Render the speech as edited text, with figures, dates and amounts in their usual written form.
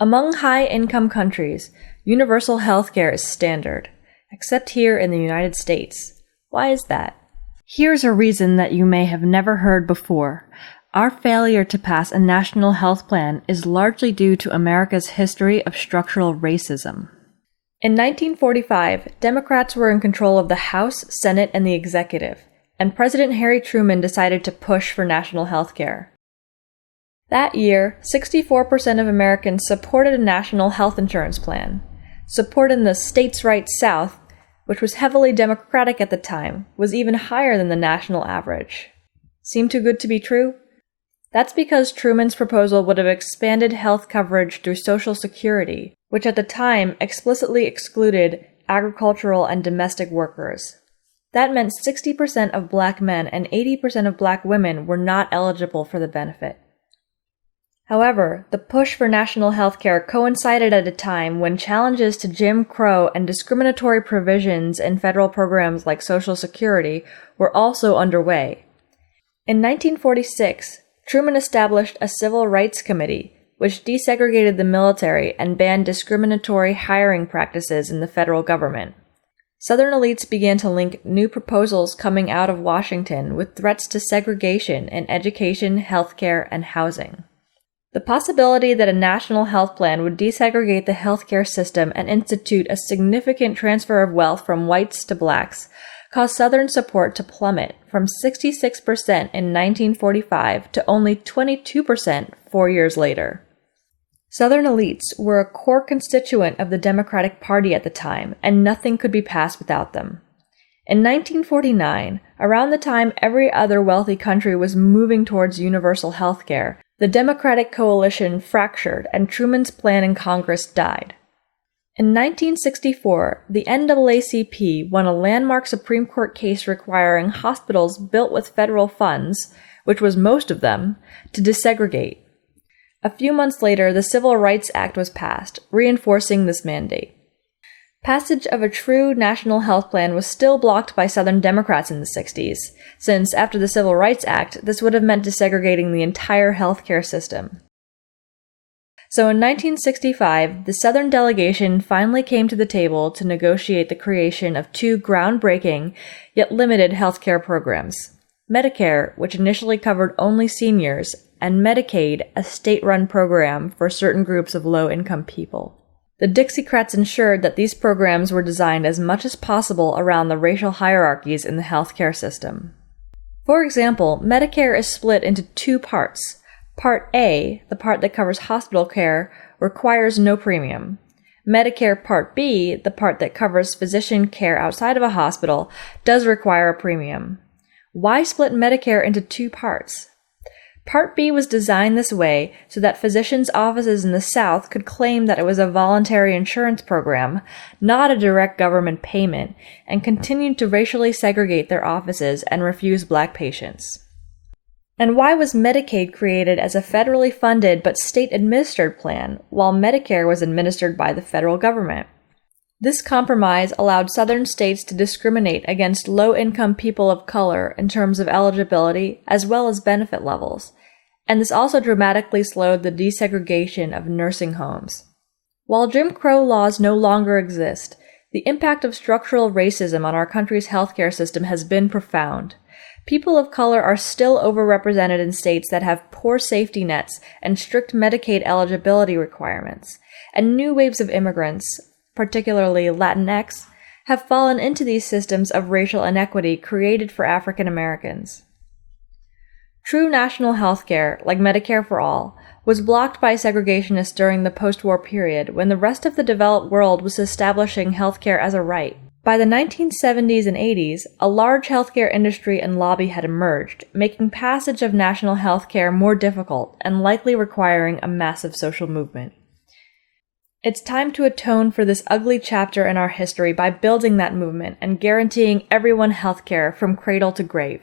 Among high-income countries, universal healthcare is standard, except here in the United States. Why is that? Here's a reason that you may have never heard before. Our failure to pass a national health plan is largely due to America's history of structural racism. In 1945, Democrats were in control of the House, Senate, and the executive, and President Harry Truman decided to push for national health care. That year, 64% of Americans supported a national health insurance plan. Support in the states' rights South, which was heavily Democratic at the time, was even higher than the national average. Seem too good to be true? That's because Truman's proposal would have expanded health coverage through Social Security, which at the time explicitly excluded agricultural and domestic workers. That meant 60% of black men and 80% of black women were not eligible for the benefit. However, the push for national health care coincided at a time when challenges to Jim Crow and discriminatory provisions in federal programs like Social Security were also underway. In 1946, Truman established a Civil Rights Committee, which desegregated the military and banned discriminatory hiring practices in the federal government. Southern elites began to link new proposals coming out of Washington with threats to segregation in education, healthcare, and housing. The possibility that a national health plan would desegregate the healthcare system and institute a significant transfer of wealth from whites to blacks caused Southern support to plummet from 66% in 1945 to only 22% 4 years later. Southern elites were a core constituent of the Democratic Party at the time, and nothing could be passed without them. In 1949, around the time every other wealthy country was moving towards universal health care, the Democratic coalition fractured and Truman's plan in Congress died. In 1964, the NAACP won a landmark Supreme Court case requiring hospitals built with federal funds, which was most of them, to desegregate. A few months later, the Civil Rights Act was passed, reinforcing this mandate. Passage of a true national health plan was still blocked by Southern Democrats in the 60s, since after the Civil Rights Act, this would have meant desegregating the entire healthcare system. So in 1965, the Southern delegation finally came to the table to negotiate the creation of two groundbreaking, yet limited healthcare programs: Medicare, which initially covered only seniors, and Medicaid, a state-run program for certain groups of low-income people. The Dixiecrats ensured that these programs were designed as much as possible around the racial hierarchies in the healthcare system. For example, Medicare is split into two parts. Part A, the part that covers hospital care, requires no premium. Medicare Part B, the part that covers physician care outside of a hospital, does require a premium. Why split Medicare into two parts? Part B was designed this way so that physicians' offices in the South could claim that it was a voluntary insurance program, not a direct government payment, and continued to racially segregate their offices and refuse black patients. And why was Medicaid created as a federally funded but state-administered plan, while Medicare was administered by the federal government? This compromise allowed Southern states to discriminate against low-income people of color in terms of eligibility as well as benefit levels, and this also dramatically slowed the desegregation of nursing homes. While Jim Crow laws no longer exist, the impact of structural racism on our country's healthcare system has been profound. People of color are still overrepresented in states that have poor safety nets and strict Medicaid eligibility requirements, and new waves of immigrants, particularly Latinx, have fallen into these systems of racial inequity created for African Americans. True national health care, like Medicare for All, was blocked by segregationists during the post-war period when the rest of the developed world was establishing healthcare as a right. By the 1970s and 80s, a large healthcare industry and lobby had emerged, making passage of national healthcare more difficult and likely requiring a massive social movement. It's time to atone for this ugly chapter in our history by building that movement and guaranteeing everyone healthcare from cradle to grave.